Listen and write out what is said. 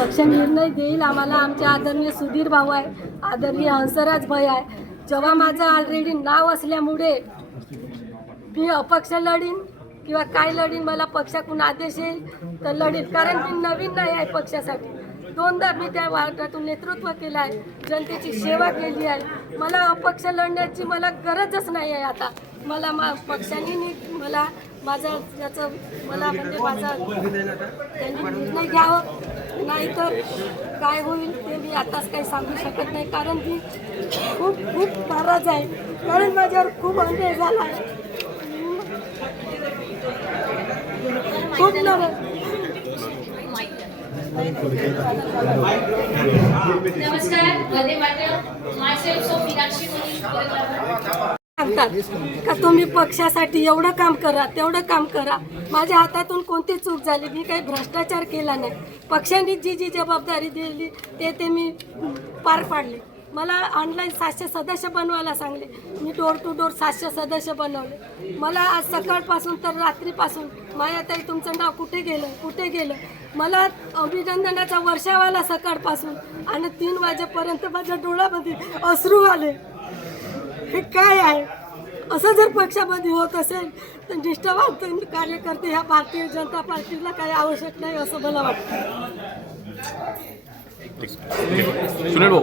पक्ष निर्णय देईल आम्हाला आमचे आदरणीय सुधीर भाऊ आहे, आदरणीय हंसराज भाई आहे. जेव्हा माझं ऑलरेडी नाव असल्यामुळे मी अपक्ष लढीन किंवा काय लढीन, मला पक्षाकडून आदेश येईल तर लढीन. कारण मी नवीन नाही आहे पक्षासाठी. 2दा मी त्या वार्डातून नेतृत्व केलं आहे, जनतेची सेवा केली आहे. मला अपक्ष लढण्याची मला गरजच नाही आहे. आता मला पक्षाने मला माझा त्याचं मला म्हणजे माझा त्यांनी निर्णय घ्यावं, नाहीतर काय होईल ते मी आताच काही सांगू शकत नाही. कारण मी खूप खूप नाराज आहे, कारण माझ्यावर खूप अन्याय झाला आहे. खूप नाराज. नमस्कार, सांगतात का तुम्ही पक्षासाठी एवढं काम करा, तेवढं काम करा. माझ्या हातातून कोणती चूक झाली, मी काही भ्रष्टाचार केला नाही. पक्षाने जी जी जबाबदारी दिली ते मी पार पाडले. मला ऑनलाईन 700 सदस्य बनवायला सांगले, मी डोर टू डोर 700 सदस्य बनवले. मला आज सकाळपासून तर रात्रीपासून मायाताई तुमचं नाव कुठे गेलं मला अभिनंदनाचा वर्षावाला सकाळपासून आणि 3 वाजेपर्यंत माझ्या डोळ्यामध्ये अश्रू आले. हे काय आहे? असं जर पक्षामध्ये होत असेल तर निष्ठावान कार्यकर्ते ह्या भारतीय जनता पार्टीला काही आवश्यक नाही असं मला वाटतं. सुनील भाऊ